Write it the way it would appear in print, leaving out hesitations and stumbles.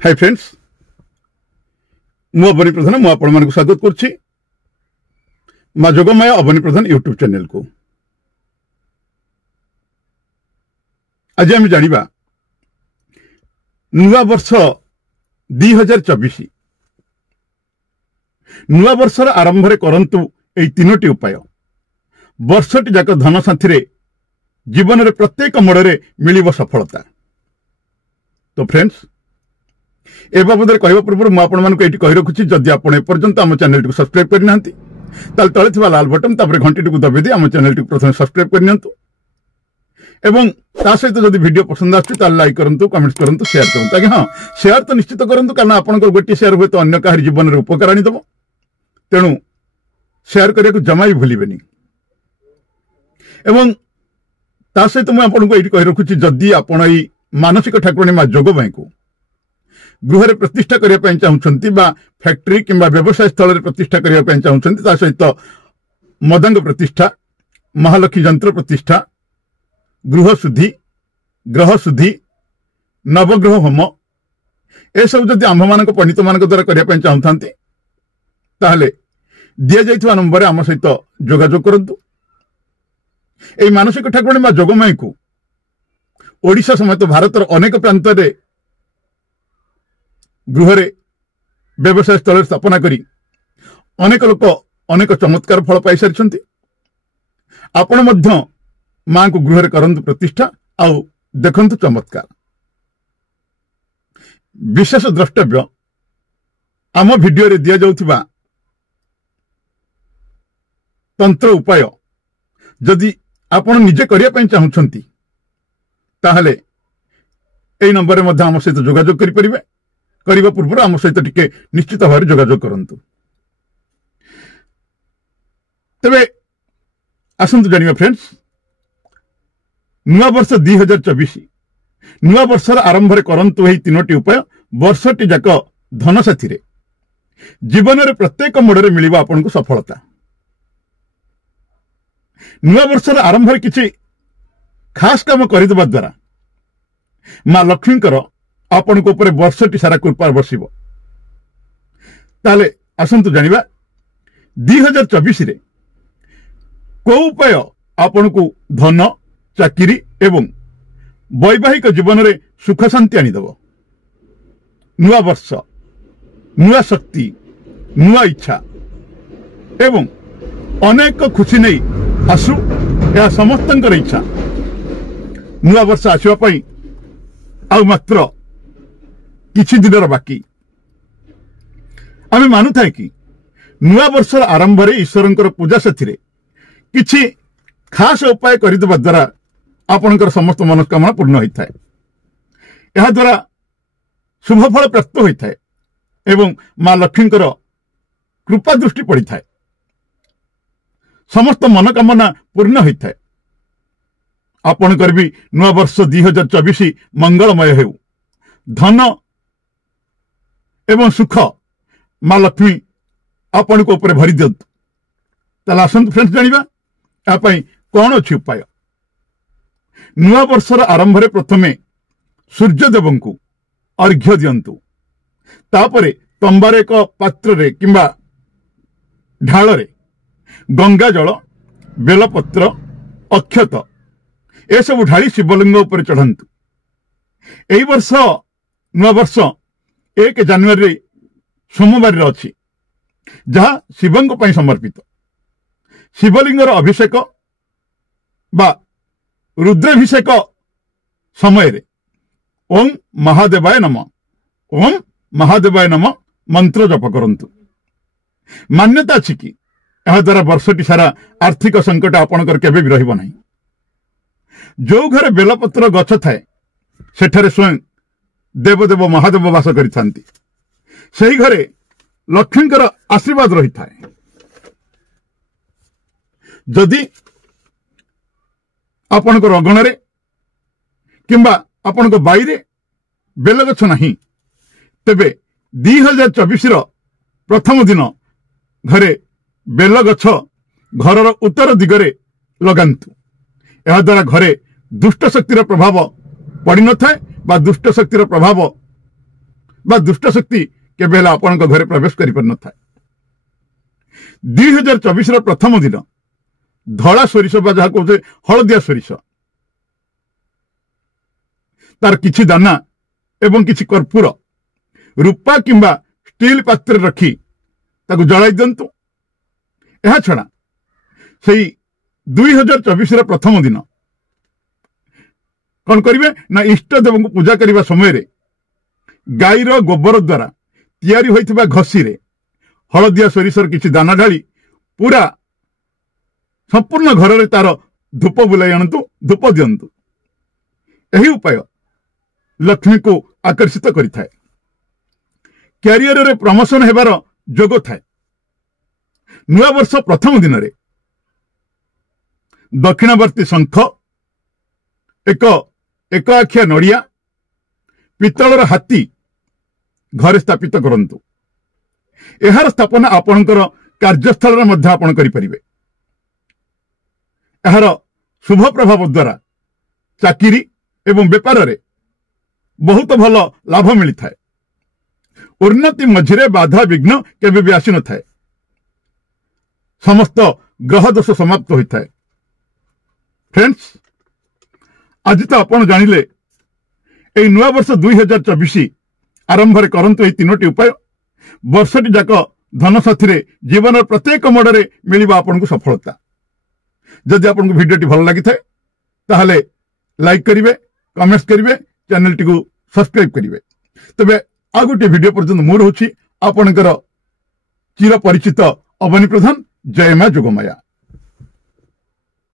Hi friends मु अवनी प्रधान मु आपण मानक स्वागत करछि मां जोगमाया अवनी प्रधान यूट्यूब चैनल को। आज हम जानिबा नुआ वर्ष 2024 नुआ वर्षर आरंभ रे करंतु एई तीनोटी उपाय वर्षटी जाक धन साथी रे जीवन रे प्रत्येक मोड़े मिलिब सफलता। तो फ्रेंड्स ए बाबद कहवा पूर्व मुझे ये कही रखुच्छी जदि आप एपर्यंत आम चैनल को सब्सक्राइब करना तले थी लाल बटन तापर घंटी को दबे दी आम चैनल को प्रथम सब्सक्राइब करनी एवं ता सहित जदि वीडियो पसंद आसुच्छी लाइक करूँ कमेंट्स करूँ शेयर करूँ आगे हाँ शेयर तो निश्चित करूँ कारण आप गोटे शेयर हुए तो अन्य कहार जीवन में उपकार आनीदेव तेणु शेयर करने को जमा भी भूलें एवं ता सहित मुझे कही रखुच्छी जदि आपण मानसिक ठाकुराणी मां जोगमाई को गृह प्रतिष्ठा करने चाहते फैक्ट्री किंबा व्यवसाय स्थल प्रतिष्ठा करने चाहते सहित मदंग प्रतिष्ठा महालक्ष्मी यंत्र प्रतिष्ठा गृह शुद्धि ग्रह शुद्धि नवग्रह होम ए सब जदि आंभ मान पंडित मान द्वारा करने चाहते ताहले दि जाइथिबा नंबर आम सहित जोगाजोग करंतु। एई मानसिक ठाकुराणी मां जोगमाई को ओडिशा समेत भारतर अनेक प्रांत गृह व्यवसाय स्थल स्थापना करी अनेक लोक अनेक चमत्कार फल पाई सारी आपण मध्य मां को गृह करंतु प्रतिष्ठा आउ देखंतु चमत्कार। विशेष द्रष्टव्य आम वीडियो रे दिया जाउथिबा तंत्र उपाय जदि आपण निजे करिया पई चाहुछंती ताहले एई नंबर रे आम सहित जोगाजोग करि परिबे। करने पूर्व आम सहित टिके निश्चित भाव जोगाजोग करंतु। तेबे आसंतु जानिबा फ्रेंड्स नुआ वर्ष 2024 नुआ वर्षर आरंभ रे करंतु एही तीनोटी उपाय वर्षटी जाक धन साथी रे जीवन रे प्रत्येक मोड़े मिलिबा आपनको सफलता। नुआ वर्षर आरंभ रे किछि खास काम करदेबा द्वारा मां लक्ष्मीकर आपण को ऊपर वर्षटी सारा कृपा बसिब। ताले आसंतु जानिबा 2024 रे को उपाय आपण को धन चाकरी एवं वैवाहिक जीवन रे सुख शांति आनीदेव। नुआ वर्ष नुआ शक्ति नुआ इच्छा एवं अनेक खुशी नहीं आसु यह समस्तंकर इच्छा। नुआ वर्ष आसवा पई आउ मात्र किछि दिन बाकी आमे मानु थाए कि नुआ वर्ष आरंभ रे ईश्वरंकर पूजा साथी किछि खास उपाय करदेबा द्वारा आपणकर समस्त मनोकामना पूर्ण होता है। यह द्वारा शुभ फल प्राप्त होता है एवं मां लक्ष्मीकर कृपा दृष्टि पड़ी थाए समस्त मनोकामना पूर्ण होता है। आपणकर भी नुआ वर्ष 2024 मंगलमय हेउ धन एवं सुख मां लक्ष्मी आपण को ऊपर भरी दियंतु। ताला आसंतु फ्रेंड्स जानिबा या पई कोन अछि उपाय। नुआ वर्षर आरंभ रे प्रथमे सूर्यदेव को अर्घ्य दियंतु तापरे तंबार एक पात्र रे किंबा ढाल रे गंगा जल बेलपत्र अक्षत ए सब ढाली शिवलिंग ऊपर चढ़ंतु। एई वर्ष नुआ वर्ष 1 जनवरी सोमवार अच्छी जहाँ शिवंग पई समर्पित शिवलिंगर अभिषेक बा रुद्राभिषेक समय रे ओम महादेवाय नमः मंत्र जप करंतु। मान्यता अछि कि यह द्वारा वर्षटी सारा आर्थिक संकट आपणकर केबे भी रहिबो नहीं। जो घरे बेलपत्र गछ थाए सेठारे स्वयं देवदेव महादेव वास करिथांती सही घरे लक्ष्मीकर आशीर्वाद रही थाए। जदि आपणकर अगणरे किंबा आपणकर बाईरे बेलगछ नहीं तेबे 2024 प्रथम दिन घरे बेलगछ घरर उत्तर दिगरे लगांतु। यह द्वारा घरे दुष्ट शक्तिर प्रभाव पड़ न था दुष्ट शक्तिर प्रभाव बा दुष्ट शक्ति केबे हेला आपणक घरे प्रवेश करि पर न थाए 2024 रो प्रथम दिन धड़ा सोरिष बा जहा कहते हलदिया सोरिष तार किछि दाना एवं किछि कर्पूर रूपा किंबा स्टील पात्र रखी ताकू जलाई दिंतु। यह छड़ा सही 2024 रो प्रथम दिन कौन करिवे ना इष्ट देव को पूजा करने समय रे गाईर गोबर द्वारा तैयारी होइथिबा घसी रे हलदिया सोरिषर किछि दाना ढाली पूरा संपूर्ण घर रे तार धूप बुलाई आनतु धूप दियंतु। यही उपाय लक्ष्मी को आकर्षित करिथाए। क्यारियर रे प्रमोशन हेबार जोग थाए। नुआ वर्ष प्रथम दिन रे दक्षिणवर्ती शंख एक आखिया नड़िया पितलर हाथी घरे स्थापित करंतु। एहार स्थापना आपणकर कार्यस्थल रे मध्य आपण करि परिबे। एहार शुभ प्रभाव द्वारा चाकिरी एवं व्यापार रे बहुत भल लाभ मिली थाए। उन्नति मझिरे बाधा विघ्न केबे भी आसी न थाए। समस्त ग्रह दोष समाप्त होता है। फ्रेंड्स आज तो आपण जानिले ए नुआ वर्ष 2024 आरंभ रे करंतु ए तीनोटी उपाय वर्षटी जाक धन साथी जीवन प्रत्येक मोड़े मिलिबा आपन को सफलता। जदि आपन को वीडियोटी भल लागि थाए ताहले लाइक करिवे, कमेंट्स करिवे, चैनल टी को सब्सक्राइब करिवे। तबे आ गोटे वीडियो पर्यंत मोर होछि आपनकर चिर परिचित अवनी प्रधान। जय मां जोगमाया।